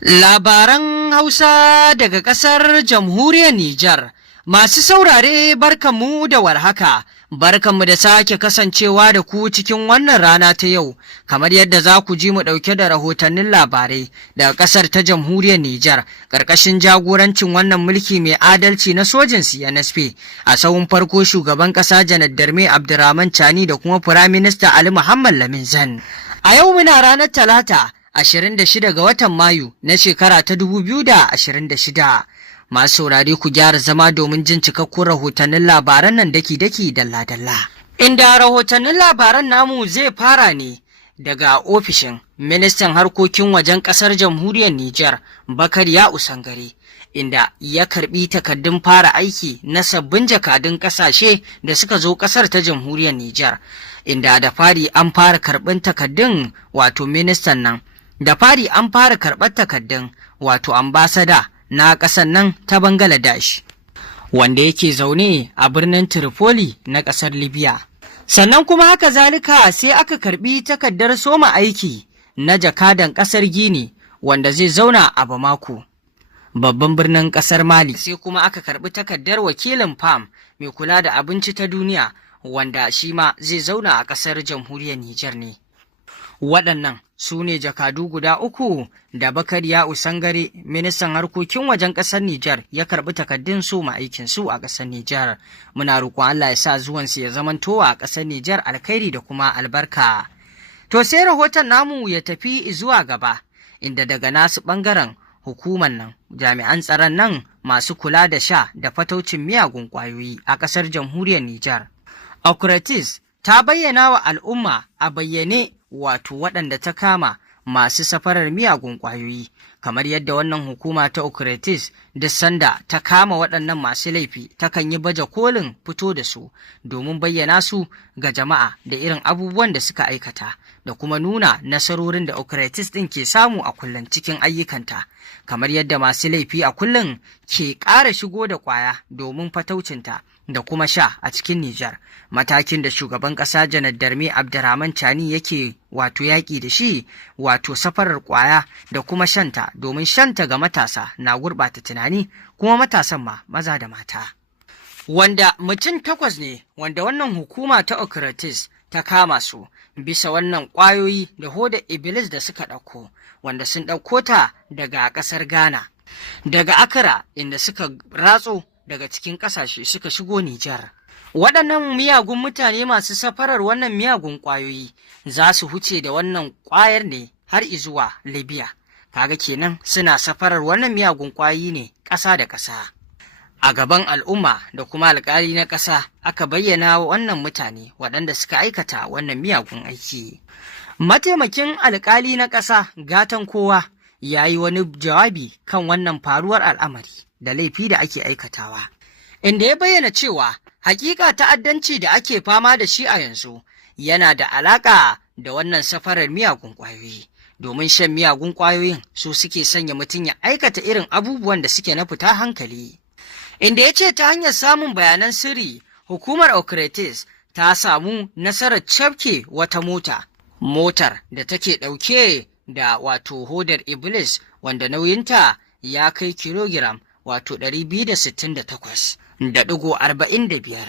Labaran Hausa daga ƙasar Jamhuriyar Nijar. Masu saurare barkanmu da warhaka, barkanmu da sake kasancewa da ku cikin wannan rana ta yau, kamar yadda za ku ji mu ɗauke da rahotannin labarai daga ƙasar ta Jamhuriyar Nijar, ƙarƙashin jagorancin wannan mulki mai adalci na sojin CNSP. A sahun farko shugaban ƙasa Janar Darme Abdurrahman Chani da kuma Firaminista Ali Muhammad Lamin Zan. A yau muna ranar Talata, 26 ga watan Mayu na shekara ta 2026. Masu saurare ku gyara zama domin jin cikakkun rahotannin labaran nan daki-daki dalla-dalla. Inda rahotannin labaran namu zai fara ne daga ofishin ministan harkokin wajen ƙasar Jamhuriyar Nijar, Bakariya Usangare, inda ya karbi takaddun fara aiki na sabbin jakadun ƙasashe da suka zo ƙasar ta Jamhuriyar Nijar, inda da fari an fara karɓin takaddun wato ministan nan. Da fari an fara karɓar takaddun wato ambasada na ƙasar nan ta Bangladesh, wanda yake zaune a birnin Tripoli na ƙasar Libya. Sannan kuma haka zalika sai aka karɓi takaddar soma aiki na jakadan ƙasar Gini wanda zai zauna a Bamako, babban birnin ƙasar Mali. Sai kuma aka karɓi takaddar wakilin PAM mai kula da abinci ta duniya wanda shi ma zai zauna a ƙasar Jamhuriyar Nijar ne. Waɗannan su ne jakadu guda uku da Bakariya Usangare, ministan harkokin wajen ƙasar Nijar, ya karɓi takaddun su aikin su a ƙasar Nijar. Muna roƙon Allah ya sa zuwansu ya zamantowa a ƙasar Nijar alkhairi da kuma albarka. To sai rahoton namu ya tafi zuwa gaba, inda daga nasu ɓangaren hukumar nan, jami'an tsaron nan masu kula da sha da fataucin miyagun ƙwayoyi a ƙasar Jamhuriyar Nijar, Ocratis, ta bayyana wa al'umma a bayyane wato waɗanda ta kama masu safarar miyagun ƙwayoyi, kamar yadda wannan hukuma ta Ocratis da sanda ta kama waɗannan masu laifi takan yi baje kolin fito da su domin bayyana su ga jama'a da irin abubuwan da suka aikata da kuma nuna nasarorin da Ocratis ɗin ke samu a kullum cikin ayyukanta, kamar yadda masu laifi a kullum ke ƙara shigo da ƙwaya domin fataucinta da kuma sha a cikin Nijar, matakin da shugaban ƙasa Janar Darme Abdurrahman Chani yake wato yaƙi da shi, wato safarar ƙwaya da kuma shanta, domin shanta ga matasa na gurɓata tunani, kuma matasan ma maza da mata. Wanda mutum 8 ne wanda wannan hukuma ta Ocratis ta kama su bisa wannan ƙwayoyi da hodar Iblis da suka ɗauko, wanda sun ɗauko ta daga ƙasar Ghana, daga Accra, inda suka ratso daga cikin ƙasashe suka shigo Nijar. Waɗannan miyagun mutane masu safarar wannan miyagun ƙwayoyi za su huce da wannan ƙwayar ne har izuwa Libya. Kaga kenan suna safarar wannan miyagun ƙwayoyi ne ƙasa da ƙasa. A gaban al'umma da kuma alƙali na ƙasa aka bayyana wa wannan mutane waɗanda suka aikata wannan miyagun aiki. Mataimakin alƙali na ƙasa Gatan Kowa ya yi wani jawabi kan wannan faruwar al'amari da laifi da ake aikatawa, inda ya bayyana cewa hakika ta'addanci da ake fama da shi a yanzu yana da alaƙa da wannan safarar miyagun ƙwayoyi, domin shan miyagun ƙwayoyin su suke sanya mutum ya aikata irin abubuwan da suke na fita hankali. Inda ya ce ta hanyar samun bayanan sirri, hukumar Ocratis ta samu nasarar cafke wata motar da take ɗauke da wato hodar Iblis wanda nauyinta ya kai kilogiram wato 268.45.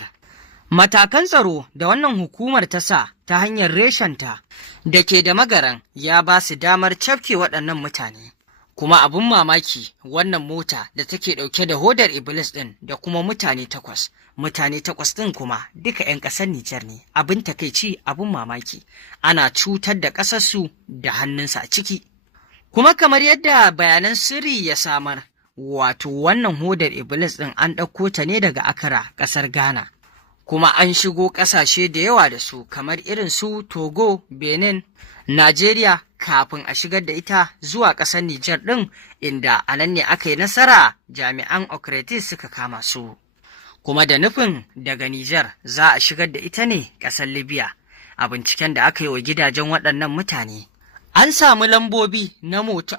Matakan tsaro da wannan hukumar ta sa ta hanyar reshenta da ke da Magaran ya ba su damar cafke waɗannan mutane. Kuma abin mamaki, wannan mota da take ɗauke da hodar Iblis ɗin da kuma mutane 8 ɗin kuma duka 'yan ƙasar Nijar ne. Abin takaici, abin mamaki, ana cutar da ƙasarsu da hannunsa a ciki. Kuma kamar yadda bayanan sirri ya samar, wato wannan hodar Iblis ɗin an ɗauko ta ne daga Accra, ƙasar Ghana, kuma an shigo ƙasashe da yawa da su kamar irin su Togo, Benin, Najeriya, kafin a shigar da ita zuwa ƙasar Nijar ɗin, inda a nan ne aka yi nasara jami'an Ocratis suka kama su. Kuma da nufin daga Nijar za a shigar da ita ne ƙasar Libya. A binciken da aka yi wa gidajen waɗannan mutane, An samu lambobi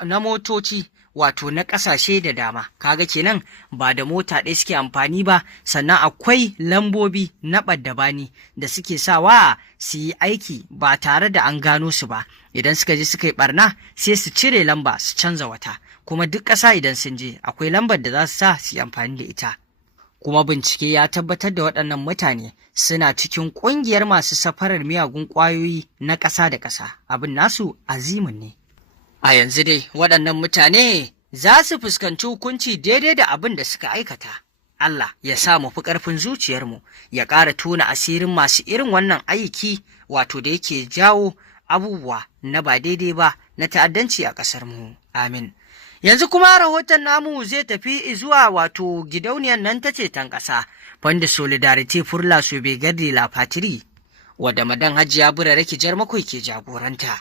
na motoci wato na ƙasashe da dama, kaga kenan ba da mota ɗaya suke amfani ba, sannan akwai lambobi na ɓaddabani da suke sawa su yi aiki ba tare da an gano su ba. Idan suka je suka yi ɓarna sai su cire lamba su canza wata, kuma duk ƙasa idan sun je akwai lambar da za su sa su yi amfani da ita. Kuma bincike ya tabbatar da waɗannan mutane suna cikin ƙungiyar masu safarar miyagun ƙwayoyi na ƙasa da ƙasa, abin nasu azimin ne. A yanzu dai waɗannan mutane za su fuskanci hukunci daidai da abin da suka aikata. Allah ya sa mu fi ƙarfin zuciyarmu, ya ƙara tona asirin masu irin wannan aiki wato da yake jawo abubuwa na ba daidai ba na ta'addanci a ƙasarmu. Amin. Yanzu kuma rahoton namu zai tafi zuwa wato gidauniyar nan ta ceton ƙasa, Fond Solidarity pour la Sauvegarde de la Patrie, wadda Madan Hajiya Buraraki Jarmakwai ke jagoranta.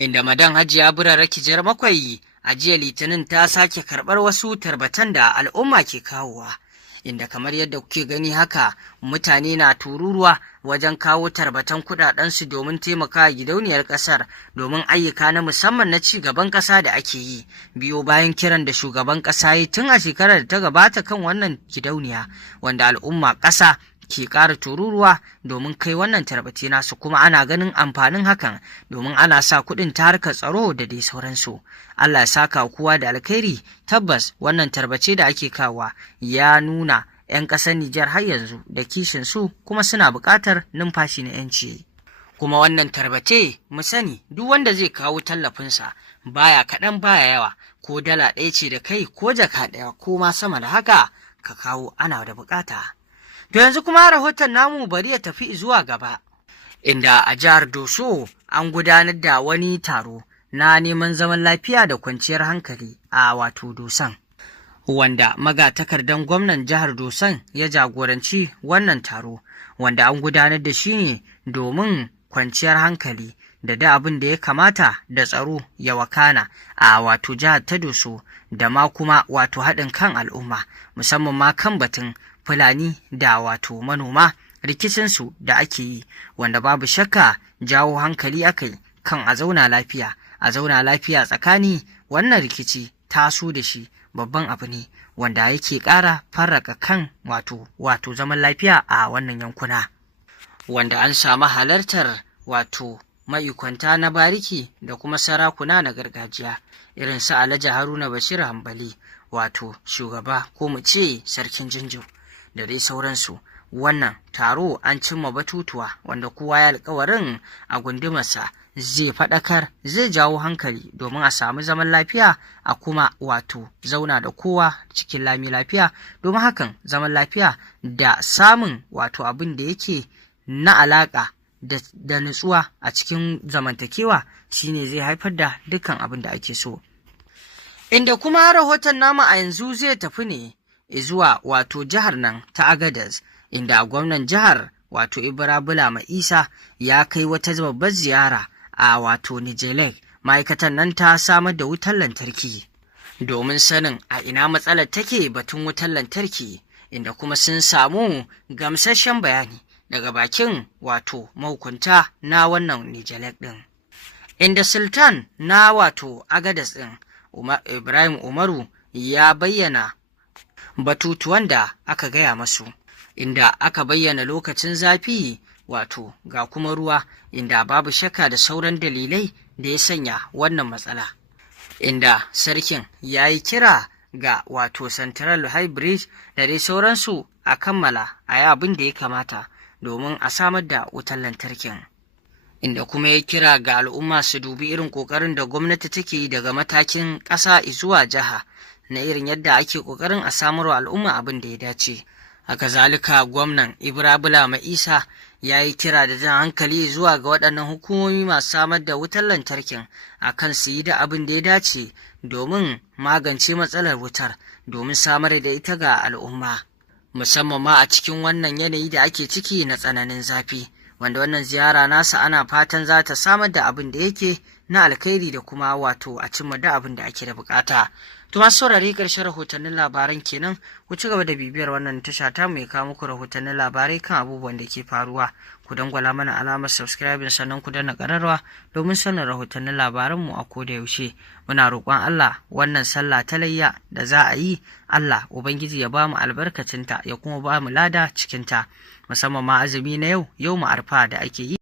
Inda Madan Hajiya Buraraki Jarmakwai a jiya Litinin ta sake karɓar wasu tarbatan da al'umma ke kawowa, inda kamar yadda kuke gani haka mutane na tururuwa wajen kawo tarbatan kuɗaɗensu domin taimakawa gidauniyar ƙasar domin ayyuka na musamman na ci gaban ƙasa da ake yi, biyo bayan kiran da shugaban ƙasa ya tun a shekarar da ta gabata kan wannan gidauniya, wanda al'umma ƙasa ke ƙara tururuwa domin kai wannan tarbati nasu, kuma ana ganin amfanin hakan domin ana sa kuɗin ta harkar tsaro da dai sauransu. Allah ya saka kowa da alkhairi. Tabbas wannan tarbace da ake kawa ya nuna 'yan ƙasar Nijar har yanzu da kishin su, kuma suna buƙatar numfashi na 'yanci. Kuma wannan tarbace mu sani duk wanda zai kawo tallafinsa baya kaɗan baya yawa, ko dala ɗaya ce da kai ko jaka ɗaya ko ma sama da haka ka kawo, ana da buƙata. To yanzu kuma rahoton namu bari ya tafi zuwa gaba, inda a jihar Doso an gudanar da wani taro na neman zaman lafiya da kwanciyar hankali a wato Doson, wanda magatakardan gwamnan jihar Doson ya jagoranci wannan taro, wanda an gudanar da shi ne domin kwanciyar hankali da da abin da ya kamata da tsaro ya wakana a wato jihar ta Doso, da ma kuma wato haɗin kan al'umma, musamman ma kan batun Fulani da wato manoma, rikicinsu da ake yi, wanda babu shakka jawo hankali akai kan a zauna lafiya tsakani. Wannan rikici taso da shi babban abu ne wanda yake ƙara farraka kan wato zaman lafiya a wannan yankuna, wanda an samu halartar wato maikwanta na bariki da kuma sarakuna na gargajiya irin su Alhaji Haruna Bashir Hambali, wato shugaba ko mu ce sarkin Jinjin da dai sauransu. Wannan taro an cimma batutuwa wanda kowa ya alkawarin a gundumarsa zai faɗakar, zai jawo hankali domin a samu zaman lafiya, a kuma wato zauna da kowa cikin lami lafiya, domin hakan zaman lafiya da samun wato abin da yake na alaƙa da nutsuwa a cikin zamantakewa shine zai haifar da dukkan abin da ake so. Inda kuma rahoton namu a yanzu zai tafi ne zuwa wato jihar nan ta Agadez, inda gwamnan jihar wato Ibra Bulama Isa ya kai wata babbar ziyara a wato Nijelek, ma'aikatan nan ta samar da wutar lantarki, domin sanin a ina matsalar take batun wutar lantarki, inda kuma sun samu gamsasshen bayani daga bakin wato mahukunta na wannan Nijelek ɗin, inda Sultan na wato Agadez ɗin Ibrahim Umaru ya bayyana batutuwan da aka gaya masu, inda aka bayyana lokacin zafi wato ga kuma ruwa, inda babu shakka da sauran dalilai da ya sanya wannan matsala, inda sarkin ya yi kira ga wato Central Hybrid da dai sauransu a kammala a yi abin da ya kamata domin a samar da wutar lantarkin, inda kuma ya kira ga al'umma su dubi irin ƙoƙarin da gwamnati take yi daga matakin ƙasa zuwa jiha na irin yadda ake ƙoƙarin a samarwa al'umma abin da ya dace. Haka zalika gwamnan Ibra Bulama Isa ya yi kira da jan hankali zuwa ga waɗannan hukumomi masu samar da wutar lantarkin akan su yi da abin da ya dace domin magance matsalar wutar, domin samar da ita ga al'umma, musamman ma a cikin wannan yanayi da ake ciki na tsananin zafi, wanda wannan ziyara nasa ana fatan za ta samar da abin da yake na alkhairi da kuma wato a cimma da abin da ake da bukata. To masu saurare, ƙarshen rahotannin labaran kenan. Ku ci gaba da bibiyar wannan tasha ta mai kawo muku rahotannin labarai kan abubuwan da ke faruwa. ku dangwala mana alamar subscribing sannan ku danna ƙararrawa domin sanin rahotannin labaranmu a koda yaushe. Muna roƙon Allah wannan sallah ta layya da za a yi, Allah Ubangiji ya ba mu albarkacinta ya kuma ba mu lada cikinta, musamman ma azumi na yau mu arfa da ake yi.